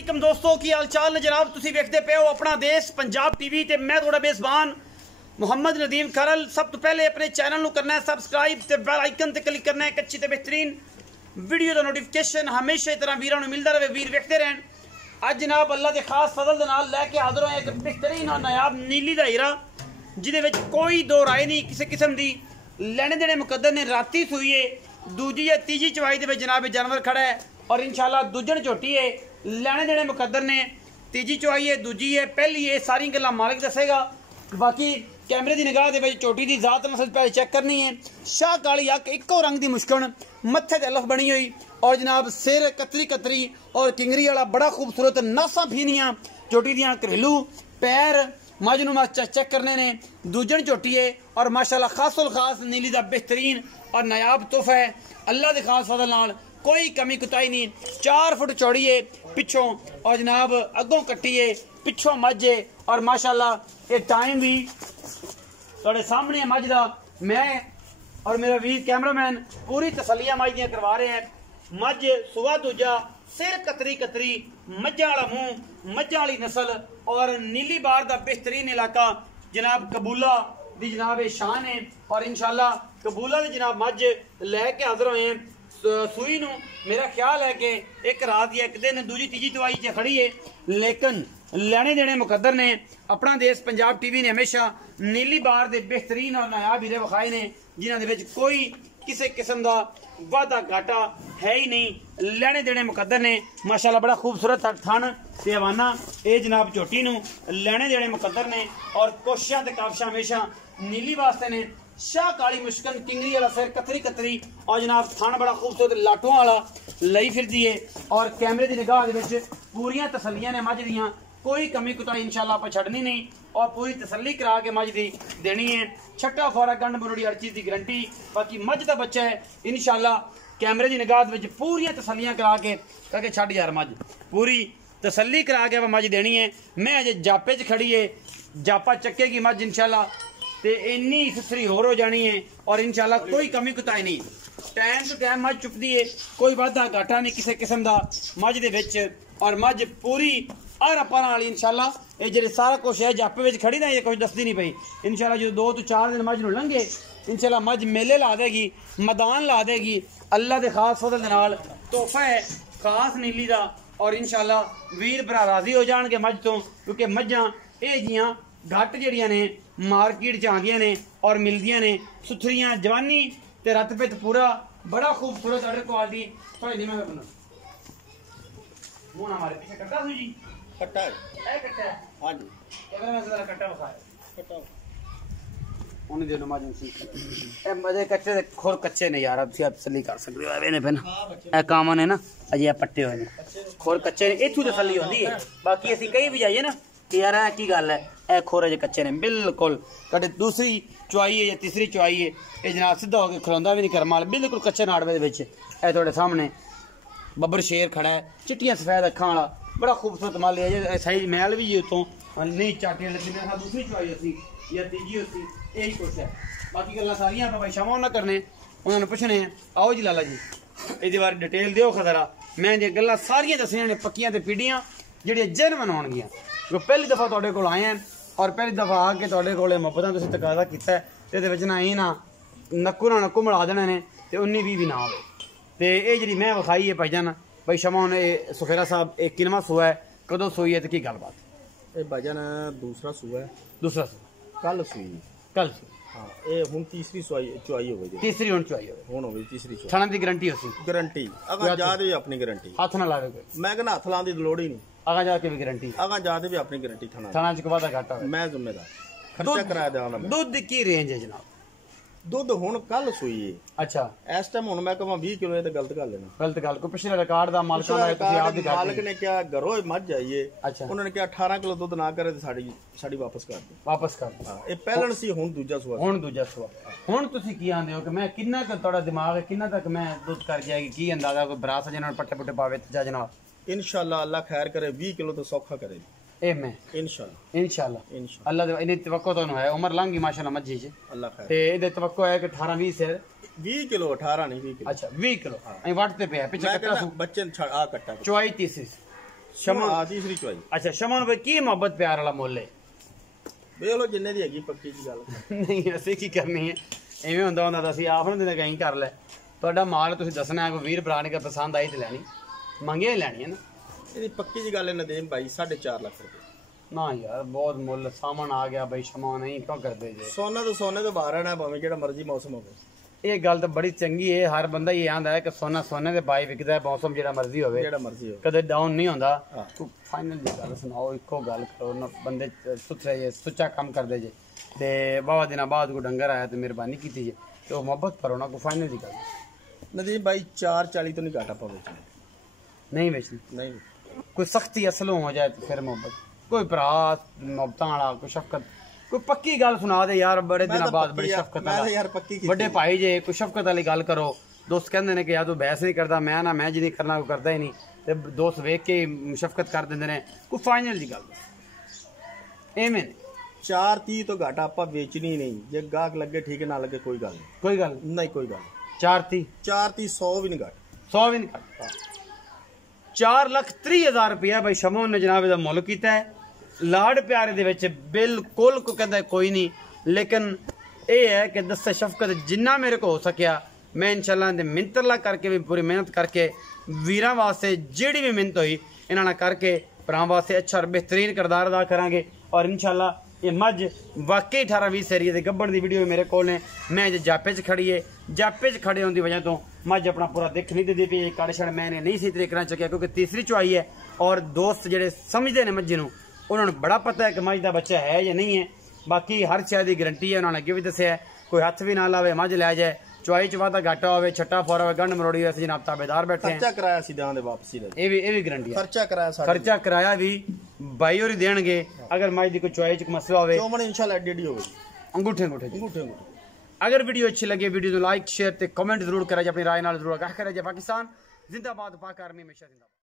वालेकुम दोस्तों की हाल चाल ने जनाब तुसी वेखदे पे हो अपना देश पंजाब टीवी ते मैं थोड़ा मेज़बान मुहम्मद नदीम खरल। सब तो पहले अपने चैनल को करना है सबसक्राइब ते बेल आइकन ते क्लिक करना है एक अच्छी ते बेहतरीन वीडियो का नोटिफिकेशन हमेशा इस तरह वीरों मिलता रहे, वीर वेखते रहन। अज जनाब अल्लाह के खास फजल दे नाल लैके हाजिर होए एक बेहतरीन और नायाब नीली दा हीरा जिहदे विच कोई दो राय नहीं किसी किस्म दी। लैने देने मुकद्दर ने राती सूई है, दूजी या तीजी चवाई दे विच जनाब जानवर खड़ा है और इंशाल्लाह दूजण झोटी है। लैने देने मुकद्दर ने तीजी चवाई है, दूजी है, पहली है, सारी गल्लां मालिक दसेगा। बाकी कैमरे की निगाह दे विच झोटी की जात नस्ल पहले चेक करनी है। शाह काली अक इको रंग की मुश्कन मत्थे ते अलफ बनी हुई और जनाब सिर कतरी कतरी और किंगरी वाला बड़ा खूबसूरत नासा फीनियां झोटी दियां घरेलू पैर मजनू चेक करने ने। दूजन झोटी है और माशाल्लाह खासुल खास नीली का बेहतरीन और नायाब तोहफा है। अल्लाह के खास फजल नाल कोई कमी कुताई नहीं। 4 फुट चौड़ी है पिछों और जनाब अगों कट्टी है, पिछों मझ है और माशाल्लाह ये टाइम भी थोड़े सामने मझ का मैं और मेरा वीर कैमरामैन पूरी तसलियां मझ दियां करवा रहे हैं। मझ सुआ दूजा, सिर कतरी कतरी, मझा वाला मुंह, मझा वाली नस्ल और नीली बार का बेहतरीन इलाका जनाब कबूला दी जनाब शान है। और इंशाल्लाह कबूला दी जनाब मझ लैके हाजिर होए हैं। सूई नू मेरा ख्याल है कि एक रात या एक दिन दूजी तीजी दवाई च खड़ी है, लेकिन लेने देने मुकद्दर ने अपना देश पंजाब टीवी ने हमेशा नीली बार दे बेहतरीन और नायाब हीरे विखाए ने जिन्हां दे विच कोई किसी किस्म का वादा घाटा है ही नहीं। लेने देने मुकद्दर ने माशाल्लाह बड़ा खूबसूरत थन ते हवाना ये जनाब झोटी नू लेने देने मुकद्दर ने और कोशिशां ते काबशां हमेशा नीली वास्ते ने। शाह काली मुश्कन किंगरी वाला सिर कतरी कतरी और जनाब थान बड़ा खूबसूरत लाटों वाला लई फिरदी है और कैमरे की निगाह दे विच पूरियां तसलियां ने मझ दियां, कोई कमी कुताई इंशाल्लाह आप छड़नी नहीं और पूरी तसल्ली करा के मझ दी देनी है। छट्टा फोरा गंड बरोड़ी हर चीज़ की गारंटी। बाकी मझ का बच्चा है इंशाल्लाह कैमरे की निगाह दे विच पूरियां तसलियां करा के कह छड़ यार मझ पूरी तसल्ली करा के मझ देनी है। मैं अजे जापे च खड़ी है, जापा चक्केगी मझ इंशाल्लाह ते इन्नी सुथरी होर हो जानी है और इंशाल्लाह कोई कमी कुताई नहीं। टाइम टू टाइम मझ चुकती है, कोई वाधा घाटा नहीं किसी किस्म का मझ दे विच और मझ पूरी हर अपन वाली इंशाल्लाह। ये जो सारा कुछ है जापे में खड़ी ना ये कुछ दसदी नहीं पई। इंशाल्लाह जो 2 तो 4 दिन मझ नूं लंघे इंशाल्लाह मझ मेले ला देगी, मैदान ला देगी। अल्लाह के खास फजल दे नाल तोहफा है खास नीली का और इंशाल्लाह वीर भरा राजी हो जाएंगे मझ तो, क्योंकि मझां ये जियां घट जड़ियां ने मार्केट च आंदियां ने और मिलदियां ने सुथरियां जवानी ते रत पित पूरा बड़ा खूबसूरत अडर क्वालिटी। थोड़ी नहीं मैं बना मुंह हमारे पीछे कट्टा हुई जी कट्टा है ए कट्टा है हां जी कैमरा में जरा कट्टा बखाए कट्टा उन दिनों माजन सी ए मजे कच्चे दे खोर कच्चे ने यार अब आप तसल्ली कर सकते हो एने फिर ए कामन है ना अजे पट्टे होए ने खोर कच्चे ने इथू तसल्ली होंदी है। बाकी असि कहीं भी जाइए ना कि यार की गल है ए खोर अजे कच्चे ने बिल्कुल कदे दूसरी चुआई है या तीसरी चुआई है ये जनाब सीधा होकर खलोंदा भी नहीं करमाल बिल्कुल कच्चे नाड़वे दे विच ए थोड़े सामने बब्बर शेर खड़ा है चिट्टियां सफेद अखां वाला बड़ा खूबसूरत माल है। साइज मैल भी उतों नहीं चाटियां लगी दूसरी चुआई होती या तीजी होती यही कुछ है। बाकी गल्लां सारियां आप भाई शामा ना करने उन्होंने पूछने आओ जी लाला जी ये बारे डिटेल दिओ खजरा मैं ये गल्लां सारियां दसियां ने पक्कियां ते पीढ़ियां ਜਿਹੜੀਆਂ जेनवन होणगियां। जो पहली दफ़ा तुहाडे कोल आए हैं और पहली दफ़ा आके तुहाडे कोल मुहब्बतां तुसीं तकाजा कीता है ते इहदे विच ना ही ना नक्कू ना नक्कू मिला देने ने ते 19-20 भी ना होवे ते ये जिहड़ी मैं विखाई है भाईजान भाई शमा हुण सुखेरा साहब एक किनवा सूआ है कदों सूई है ते की गलबात ये भाईजान दूसरा सूआ है दूसरा सूआ कल सूई कल हाँ ये हुण तीसरी चुआई हो गई तीसरी हुण चुआई हो हुण हो गई तीसरी चुआई थाना दी गारंटी होसी गारंटी अगर जादे भी अपनी गारंटी हाथ ना लावे कोई मैं कहना हाथ लाने की लोड़ ही नहीं आगा जाके भी गारंटी अगर जादे भी अपनी गारंटी थाना च वादा घाटा मैं जिम्मेदार खर्चा कराया देवांगा दूध की रेंज है जनाब दुध हुण कल सूई है अच्छा इस टाइम हुण मैं कहां 20 किलो है तो गलत गल है ना गलत गल को पिछले रिकॉर्ड दा मालिक दा तुसी आप दी मालिक ने क्या घरों मझ आईए अच्छा उन्होंने क्या 18 किलो दुध ना करे तो साड़ी वापस कर दे वापस कर हां ये पहलन सी हुण दूजा सुआ हुण दूजा सुआ हुण तुसी की आंदे हो कि मैं किन्ना क तोड़ा दिमाग है किन्ना तक मैं दुध कर जाएगी की अंदाजा कोई बरात सजना पट्टे पुट्टे पावे जा जनाब इंशाल्लाह अल्लाह खैर करे 20 किलो तो सौखा करे ए मैं इंशाल्लाह इंशाल्लाह अल्लाह दे इने तवक्को तो है उम्र लंघी माशाल्लाह मज्जी च अल्लाह खैर ते इदे तवक्को है कि 18 20 से 20 किलो 18 नहीं 20 किलो अच्छा 20 किलो आई वाट पे है पीछे कट्टा बच्चे आ कट्टा चुआई तीसरी ਸ਼ਮਨ ਆ ਤੀਸਰੀ ਚੁਆਈ ਅੱਛਾ ਸ਼ਮਨ ਬਈ ਕੀ ਮੁਹੱਬਤ ਪਿਆਰ ਵਾਲਾ ਮੁੱਲ ਹੈ ਵੇਖ ਲਓ ਜਿੰਨੇ ਦੀ ਹੈਗੀ ਪੱਕੀ ਜੀ ਗੱਲ ਨਹੀਂ ਅਸੀਂ ਕੀ ਕਰਨੀ ਹੈ ਐਵੇਂ ਹੁੰਦਾ ਤਾਂ ਅਸੀਂ ਆਪ ਨੂੰ ਦਿਨ ਕਹੀਂ ਕਰ ਲੈ ਤੁਹਾਡਾ ਮਾਲ ਤੁਸੀਂ ਦੱਸਣਾ ਹੈ ਕੋਈ ਵੀਰ ਭਰਾ ਨੇ ਪਸੰਦ ਆਈ ਤੇ ਲੈਣੀ ਮੰਗੇ ਲੈਣੀ ਹੈ ਨਾ ਇਹਦੀ ਪੱਕੀ ਜੀ ਗੱਲ ਹੈ ਨਦੀਮ ਭਾਈ 4.5 ਲੱਖ ਰੁਪਏ ਨਾ ਯਾਰ ਬਹੁਤ ਮੁੱਲ ਸਾਮਾਨ ਆ ਗਿਆ ਬਈ ਸ਼ਮਾ ਨਹੀਂ ਕਿਉਂ ਕਰਦੇ ਜੇ ਸੋਨੇ ਤੋਂ ਬਾਹਰ ਰਹਿਣਾ ਭਾਵੇਂ ਜਿਹੜਾ ਮਰਜ਼ੀ ਮੌਸਮ ਹੋਵੇ ਇਹ ਗੱਲ ਤਾਂ ਬੜੀ ਚੰਗੀ ਹੈ ਹਰ ਬੰਦਾ ਇਹ ਆਂਦਾ ਹੈ ਕਿ ਸੋਨੇ ਦੇ ਬਾਈ ਵਿਕਦਾ ਹੈ ਮੌਸਮ ਜਿਹੜਾ ਮਰਜ਼ੀ ਹੋਵੇ ਕਦੇ ਡਾਊਨ ਨਹੀਂ ਹੁੰਦਾ ਫਾਈਨਲ ਦੀ ਗੱਲ ਸੁਣਾਓ ਇੱਕੋ ਗੱਲ ਕਰੋ ਨਾ ਬੰਦੇ ਸੁਥਰੇ ਜੇ ਸੁੱਚਾ ਕੰਮ ਕਰਦੇ ਜੇ ਤੇ ਬਾਵਾ ਦਿਨਾਂ ਬਾਅਦ ਕੋਈ ਡੰਗਰ ਆਇਆ ਤੇ ਮਿਹਰਬਾਨੀ ਕੀਤੀ ਜੇ ਤੇ ਉਹ ਮੁਹੱਬਤ ਕਰੋ ਨਾ ਕੋਈ ਫਾਈਨਲ ਦੀ ਗੱਲ ਨਦੀਮ ਭਾਈ 440 ਤੋਂ ਨਹੀਂ ਘਾਟਾ ਪਵੇ ਨਹੀਂ ਵੇਚਣੀ ਨਹੀਂ कोई सख्ती असलों हो जाए तो फिर मोहब्बत कोई भरा मोहब्बत वाला कोई शफकत कोई पक्की गल सुना दे यार बड़े दिन बाद बड़ी शफकत बड़े भाई जे कोई शफकत वाली गल करो दोस्त कहते हैं कि यार तू बहस नहीं करता मैं ना मैं जी नहीं करना कोई करता ही नहीं ते दोस्त वेख के शफकत कर देंगे कोई फाइनल दी गल एवें 430 तो घाटा आप बेचनी नहीं जे गाहक लगे ठीक है ना लगे कोई गल नहीं कोई गल 430 100 भी नहीं घट 100 भी नहीं घट 4,30,000 रुपया भाई शमो ने जनाब ਇਹਦਾ ਮੁੱਲ ਕੀਤਾ ਹੈ ਲਾੜ ਪਿਆਰੇ ਦੇ ਵਿੱਚ ਬਿਲਕੁਲ ਕੋ ਕਹਿੰਦਾ ਕੋਈ ਨਹੀਂ ਲੇਕਿਨ ਇਹ ਹੈ ਕਿ ਦੱਸੇ ਸ਼ਫਕਤ ਜਿੰਨਾ ਮੇਰੇ ਕੋ ਹੋ ਸਕਿਆ ਮੈਂ ਇਨਸ਼ਾਅੱਲਾ ਦੇ ਮਿੰਤਰਲਾ ਕਰਕੇ ਵੀ ਪੂਰੀ ਮਿਹਨਤ ਕਰਕੇ ਵੀਰਾਂ ਵਾਸਤੇ ਜਿਹੜੀ ਵੀ ਮਿਹਨਤ ਹੋਈ ਇਹਨਾਂ ਨਾਲ ਕਰਕੇ ਭਰਾ ਵਾਸਤੇ ਅੱਛਾ ਬਿਹਤਰੀਨ ਕਿਰਦਾਰ ਅਦਾ ਕਰਾਂਗੇ ਔਰ ਇਨਸ਼ਾਅੱਲਾ ਇਹ ਮੱਝ ਵਾਕਈ 18-20 ਸੇਰੀਏ ਦੇ ਗੱਬਣ ਦੀ ਵੀਡੀਓ ਮੇਰੇ ਕੋਲ ਨੇ ਮੈਂ ਜੇ ਜਾਪੇ 'ਚ ਖੜੀ ਏ ਜਾਪੇ 'ਚ ਖੜੇ ਹੋਣ ਦੀ ਵਜ੍ਹਾ ਤੋਂ ਮੱਝ ਆਪਣਾ ਪੂਰਾ ਦਿਖ ਨਹੀਂ ਦਿੰਦੀ ਪਈ ਕਾੜੇ ਛੜ ਮੈਨੇ ਨਹੀਂ ਸੀ ਤਰੀਕੇ ਨਾਲ ਚੱਕਿਆ ਕਿਉਂਕਿ ਤੀਸਰੀ ਚੁਆਈ ਹੈ ਔਰ ਦੋਸਤ ਜਿਹੜੇ ਸਮਝਦੇ ਨੇ ਮੱਝ ਨੂੰ ਉਹਨਾਂ ਨੂੰ ਬੜਾ ਪਤਾ ਹੈ ਕਿ ਮੱਝ ਦਾ ਬੱਚਾ ਹੈ ਜਾਂ ਨਹੀਂ ਹੈ ਬਾਕੀ ਹਰ ਚੀਜ਼ ਦੀ ਗਰੰਟੀ ਹੈ ਉਹਨਾਂ ਨੇ ਅੱਗੇ ਵੀ ਦੱਸਿਆ ਕੋਈ ਹੱਥ ਵੀ ਨਾ ਲਾਵੇ ਮੱਝ ਲੈ ਜਾਏ ਚੁਆਈ ਚ ਵਾਦਾ ਘਾਟਾ ਹੋਵੇ ਛੱਟਾ ਫੋਰਾ ਹੋਵੇ ਗੰਢ ਮਰੋੜੀ ਵੈਸੇ ਜਨਾਬ ਤਾਬੇਦਾਰ ਬੈਠੇ ਖਰਚਾ ਕਰਾਇਆ ਸੀ ਦਾਂ ਦੇ ਵਾਪਸੀ ਦਾ ਇਹ ਵੀ ਗਰੰਟੀ ਹੈ ਖਰਚਾ ਕਰਾਇਆ ਵੀ ਬਾਈ ਹੋਰੀ ਦੇਣਗੇ ਅਗਰ ਮੱਝ ਦੀ ਕੋਈ ਚੁਆਈ ਚ ਮਸਲਾ ਹੋਵੇ ਚੋਮਣ ਇਨਸ਼ਾਅੱਲਾ ਐਡੀ ਹੋਵੇ ਅੰਗੂਠੇ अगर वीडियो अच्छी लगे वीडियो को लाइक शेयर ते कमेंट जरूर करें अपनी राय नाल जरूर आगाह करें। पाकिस्तान जिंदाबाद, पाक आर्मी हमेशा जिंदाबाद।